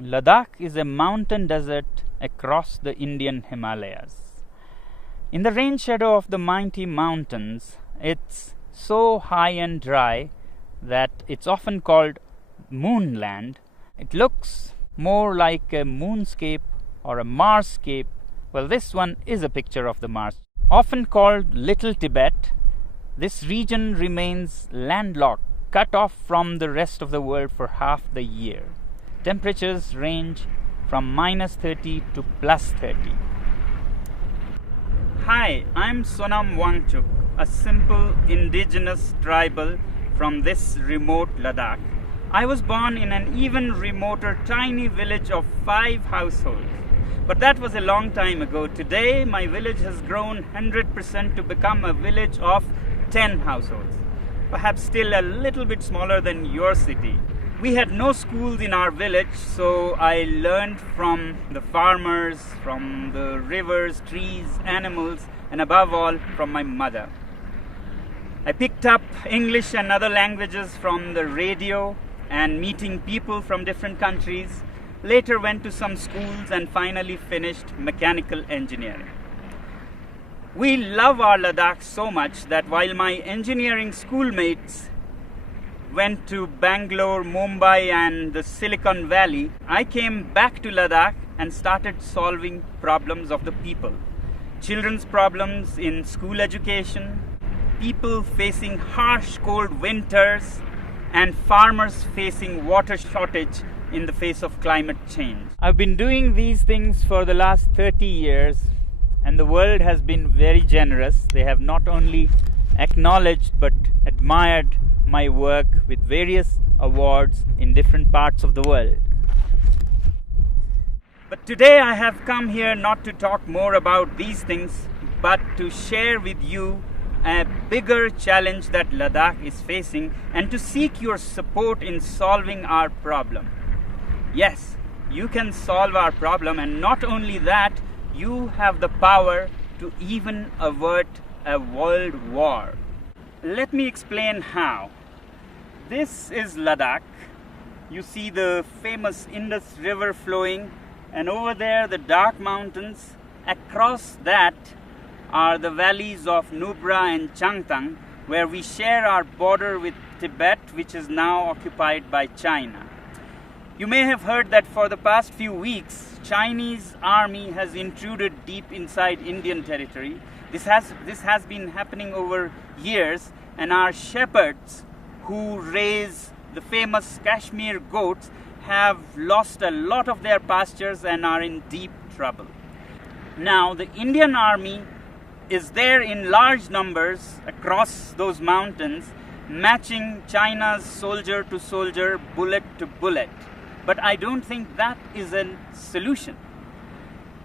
Ladakh is a mountain desert across the Indian Himalayas. In the rain shadow of the mighty mountains, it's so high and dry that it's often called moonland. It looks more like a moonscape or a Marsscape. Well, this one is a picture of the Mars. Often called Little Tibet, this region remains landlocked, cut off from the rest of the world for half the year. Temperatures range from -30 to +30. Hi, I'm Sonam Wangchuk, a simple indigenous tribal from this remote Ladakh. I was born in an even remoter tiny village of 5 households. But that was a long time ago. Today, my village has grown 100% to become a village of 10 households. Perhaps still a little bit smaller than your city. We had no schools in our village, so I learned from the farmers, from the rivers, trees, animals, and above all, from my mother. I picked up English and other languages from the radio and meeting people from different countries. Later went to some schools and finally finished mechanical engineering. We love our Ladakh so much that while my engineering schoolmates went to Bangalore, Mumbai and the Silicon Valley, I came back to Ladakh and started solving problems of the people. Children's problems in school education, people facing harsh cold winters, and farmers facing water shortage in the face of climate change. I've been doing these things for the last 30 years and the world has been very generous. They have not only acknowledged but admired my work with various awards in different parts of the world. But today I have come here not to talk more about these things but to share with you a bigger challenge that Ladakh is facing and to seek your support in solving our problem. Yes, you can solve our problem, and not only that, you have the power to even avert a world war. Let me explain how. This is Ladakh. You see the famous Indus River flowing, and over there the dark mountains. Across that are the valleys of Nubra and Changtang, where we share our border with Tibet, which is now occupied by China. You may have heard that for the past few weeks, Chinese army has intruded deep inside Indian territory. This has been happening over years, and our shepherds who raise the famous Kashmir goats have lost a lot of their pastures and are in deep trouble. Now, the Indian army is there in large numbers across those mountains, matching China's soldier to soldier, bullet to bullet. But I don't think that is a solution.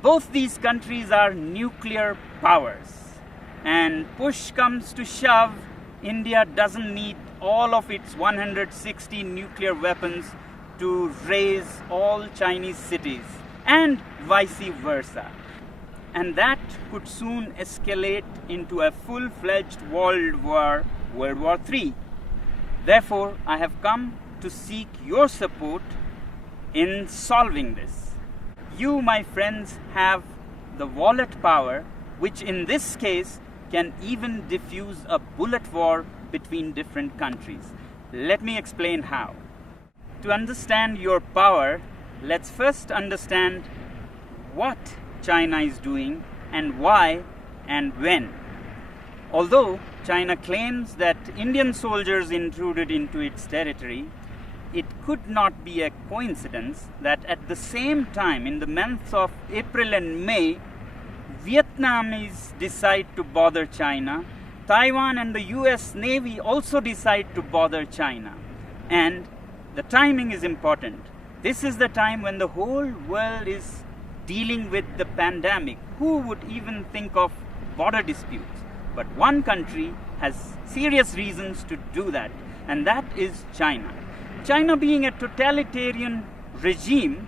Both these countries are nuclear powers. And push comes to shove, India doesn't need all of its 160 nuclear weapons to raise all Chinese cities, and vice versa. And that could soon escalate into a full-fledged world war, World War III. Therefore, I have come to seek your support in solving this. You, my friends, have the wallet power, which in this case can even diffuse a bullet war between different countries. Let me explain how. To understand your power, let's first understand what China is doing and why and when. Although China claims that Indian soldiers intruded into its territory, it could not be a coincidence that at the same time, in the months of April and May, Vietnamese decide to bother China. Taiwan and the US Navy also decide to bother China. And the timing is important. This is the time when the whole world is dealing with the pandemic. Who would even think of border disputes? But one country has serious reasons to do that, and that is China. China, being a totalitarian regime,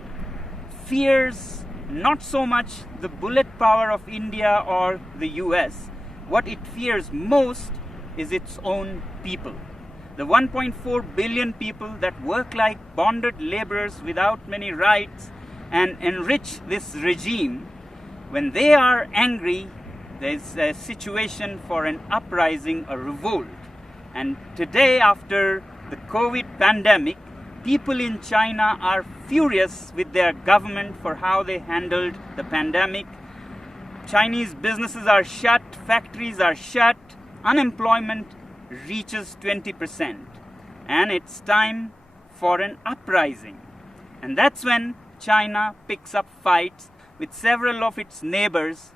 fears not so much the bullet power of India or the US. What it fears most is its own people. the 1.4 billion people that work like bonded laborers without many rights and enrich this regime, when they are angry, there's a situation for an uprising, a revolt. And today, after the COVID pandemic, people in China are furious with their government for how they handled the pandemic. Chinese businesses are shut, factories are shut, unemployment reaches 20%. And it's time for an uprising. And that's when China picks up fights with several of its neighbors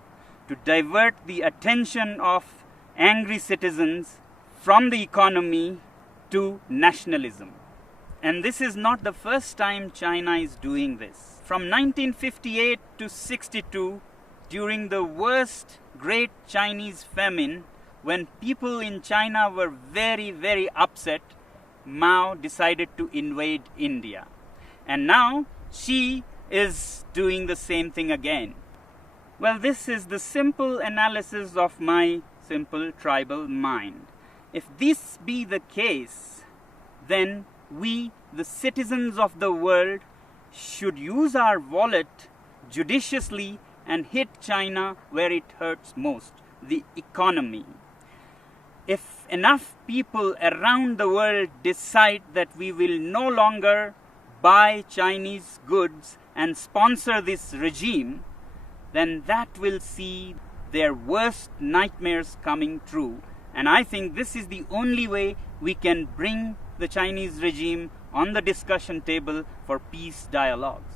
to divert the attention of angry citizens from the economy to nationalism. And this is not the first time China is doing this. From 1958 to 62, during the worst Great Chinese Famine, when people in China were very, very upset, Mao decided to invade India. And now Xi is doing the same thing again. Well, this is the simple analysis of my simple tribal mind. If this be the case, then we, the citizens of the world, should use our wallet judiciously and hit China where it hurts most, the economy. If enough people around the world decide that we will no longer buy Chinese goods and sponsor this regime, then that will see their worst nightmares coming true. And I think this is the only way we can bring the Chinese regime on the discussion table for peace dialogues.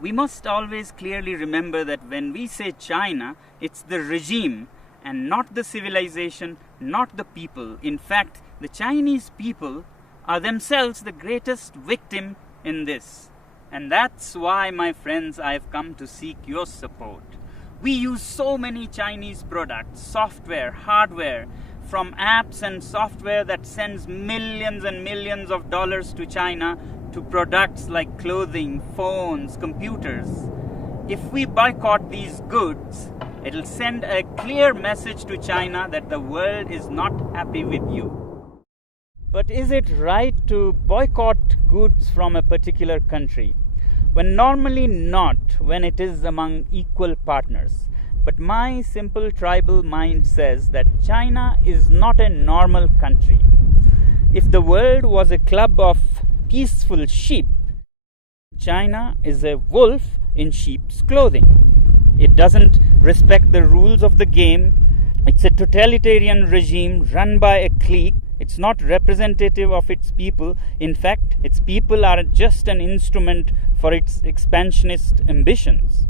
We must always clearly remember that when we say China, it's the regime and not the civilization, not the people. In fact, the Chinese people are themselves the greatest victim in this. And that's why, my friends, I've come to seek your support. We use so many Chinese products, software, hardware, from apps and software that sends millions and millions of dollars to China to products like clothing, phones, computers. If we boycott these goods, it'll send a clear message to China that the world is not happy with you. But is it right to boycott goods from a particular country? When normally not, when it is among equal partners. But my simple tribal mind says that China is not a normal country. If the world was a club of peaceful sheep, China is a wolf in sheep's clothing. It doesn't respect the rules of the game. It's a totalitarian regime run by a clique. It's not representative of its people. In fact, its people are just an instrument for its expansionist ambitions.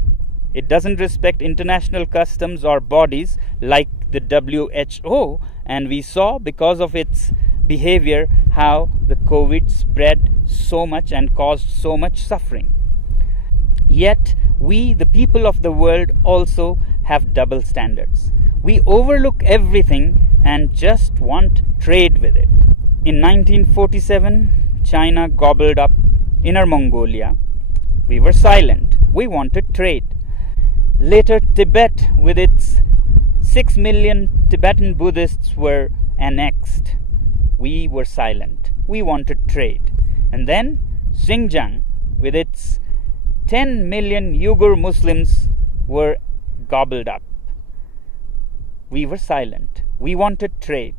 It doesn't respect international customs or bodies like the WHO, and we saw because of its behavior how the COVID spread so much and caused so much suffering. Yet, we, the people of the world, also have double standards. We overlook everything and just want trade with it. In 1947, China gobbled up Inner Mongolia. We were silent. We wanted trade. Later, Tibet, with its 6 million Tibetan Buddhists, were annexed. We were silent. We wanted trade. And then Xinjiang, with its 10 million Uyghur Muslims, were gobbled up. We were silent. We wanted trade.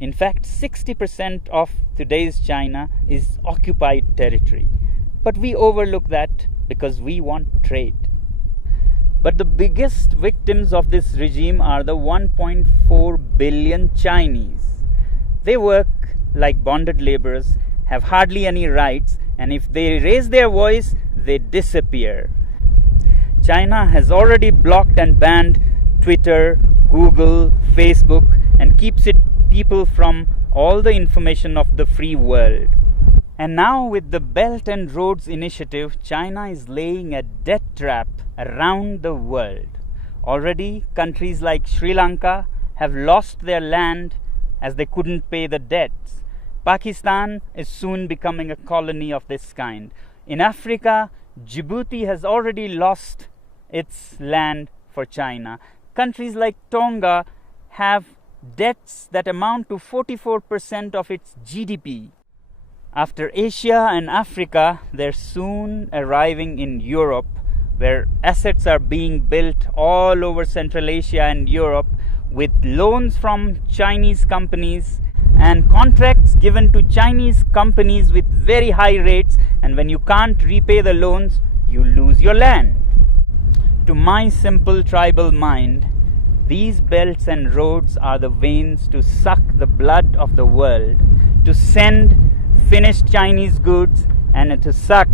In fact, 60% of today's China is occupied territory. But we overlook that because we want trade. But the biggest victims of this regime are the 1.4 billion Chinese. They work like bonded laborers, have hardly any rights, and if they raise their voice, they disappear. China has already blocked and banned Twitter, Google, Facebook, and keeps its people from all the information of the free world. And now with the Belt and Roads Initiative, China is laying a debt trap around the world. Already, countries like Sri Lanka have lost their land as they couldn't pay the debts. Pakistan is soon becoming a colony of this kind. In Africa, Djibouti has already lost its land for China. Countries like Tonga have debts that amount to 44% of its GDP. After Asia and Africa, they're soon arriving in Europe, where assets are being built all over Central Asia and Europe with loans from Chinese companies and contracts given to Chinese companies with very high rates, and when you can't repay the loans, you lose your land. To my simple tribal mind, these belts and roads are the veins to suck the blood of the world, to send finished Chinese goods and to suck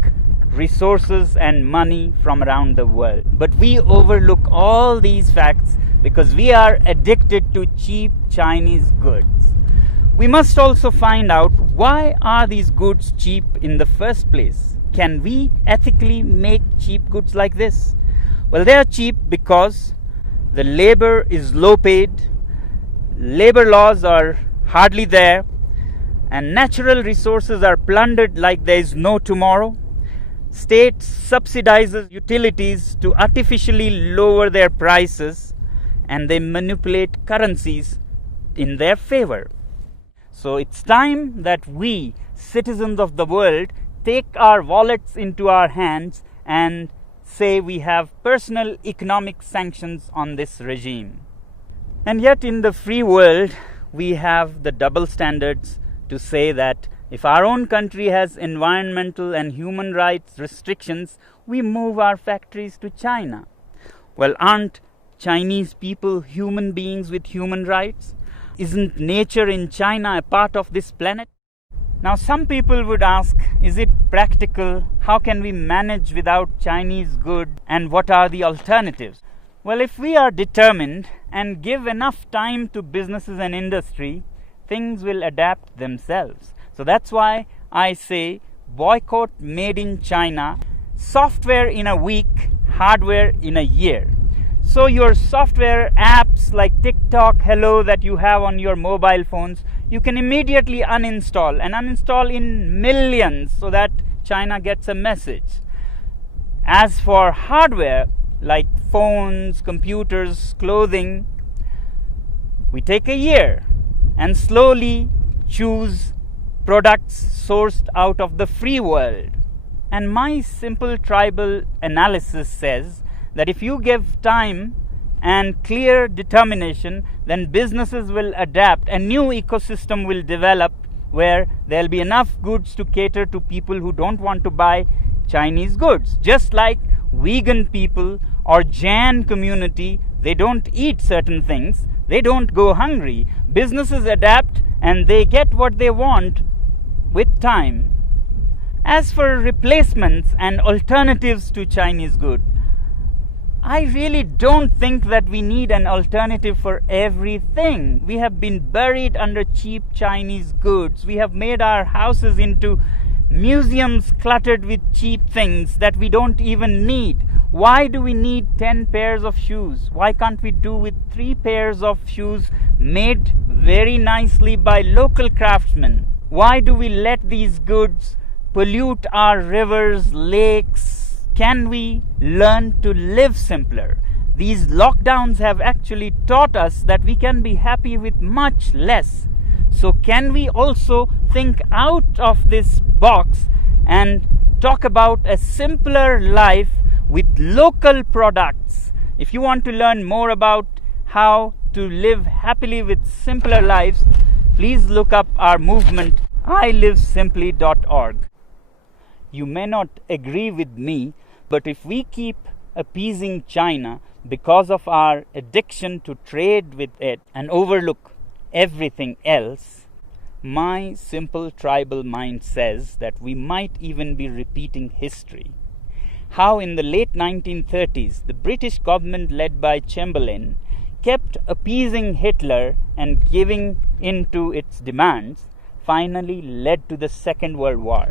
resources and money from around the world. But we overlook all these facts because we are addicted to cheap Chinese goods. We must also find out, why are these goods cheap in the first place? Can we ethically make cheap goods like this? Well, they are cheap because the labor is low paid, labor laws are hardly there, and natural resources are plundered like there is no tomorrow. State subsidizes utilities to artificially lower their prices, and they manipulate currencies in their favor. So it's time that we, citizens of the world, take our wallets into our hands and say we have personal economic sanctions on this regime. And yet in the free world, we have the double standards to say that if our own country has environmental and human rights restrictions, we move our factories to China. Well, aren't Chinese people human beings with human rights? Isn't nature in China a part of this planet? Now, some people would ask, is it practical? How can we manage without Chinese goods? And what are the alternatives? Well, if we are determined and give enough time to businesses and industry, things will adapt themselves. So that's why I say boycott made in China, software in a week, hardware in a year. So your software apps like TikTok, Hello that you have on your mobile phones, you can immediately uninstall and uninstall in millions so that China gets a message. As for hardware like phones, computers, clothing, we take a year and slowly choose products sourced out of the free world. And my simple tribal analysis says that if you give time and clear determination, then businesses will adapt. A new ecosystem will develop where there'll be enough goods to cater to people who don't want to buy Chinese goods. Just like vegan people or Jain community, they don't eat certain things, they don't go hungry. Businesses adapt and they get what they want with time. As for replacements and alternatives to Chinese goods, I really don't think that we need an alternative for everything. We have been buried under cheap Chinese goods. We have made our houses into museums cluttered with cheap things that we don't even need. Why do we need 10 pairs of shoes? Why can't we do with 3 pairs of shoes made very nicely by local craftsmen? Why do we let these goods pollute our rivers, lakes? Can we learn to live simpler? These lockdowns have actually taught us that we can be happy with much less. So can we also think out of this box and talk about a simpler life with local products? If you want to learn more about how to live happily with simpler lives, please look up our movement, ilivesimply.org. You may not agree with me, but if we keep appeasing China because of our addiction to trade with it and overlook everything else, my simple tribal mind says that we might even be repeating history. How in the late 1930s, the British government led by Chamberlain kept appeasing Hitler and giving in to its demands, finally led to the Second World War.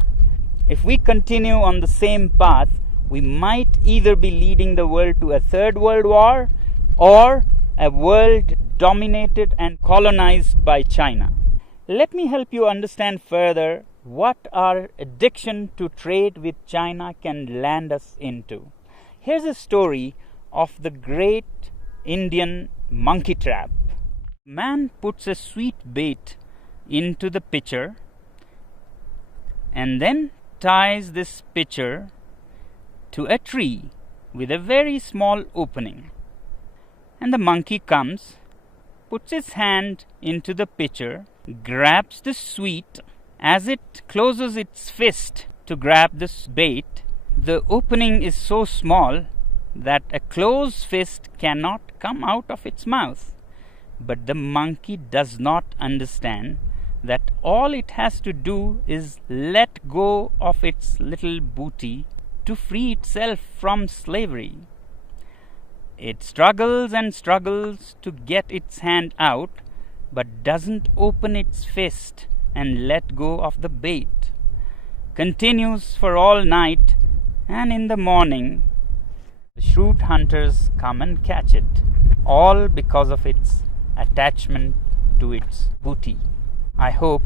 If we continue on the same path, we might either be leading the world to a third world war or a world dominated and colonized by China. Let me help you understand further what our addiction to trade with China can land us into. Here's a story of the great Indian monkey trap. Man puts a sweet bait into the pitcher and then ties this pitcher to a tree with a very small opening. And the monkey comes, puts his hand into the pitcher, grabs the sweet. As it closes its fist to grab this bait, the opening is so small that a closed fist cannot come out of its mouth. But the monkey does not understand that all it has to do is let go of its little booty to free itself from slavery. It struggles and struggles to get its hand out, but doesn't open its fist and let go of the bait. Continues for all night, and in the morning, the shrewd hunters come and catch it, all because of its attachment to its booty. I hope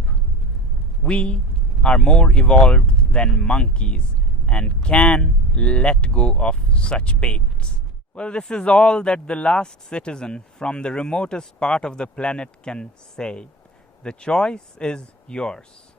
we are more evolved than monkeys and can let go of such baits. Well, this is all that the last citizen from the remotest part of the planet can say. The choice is yours.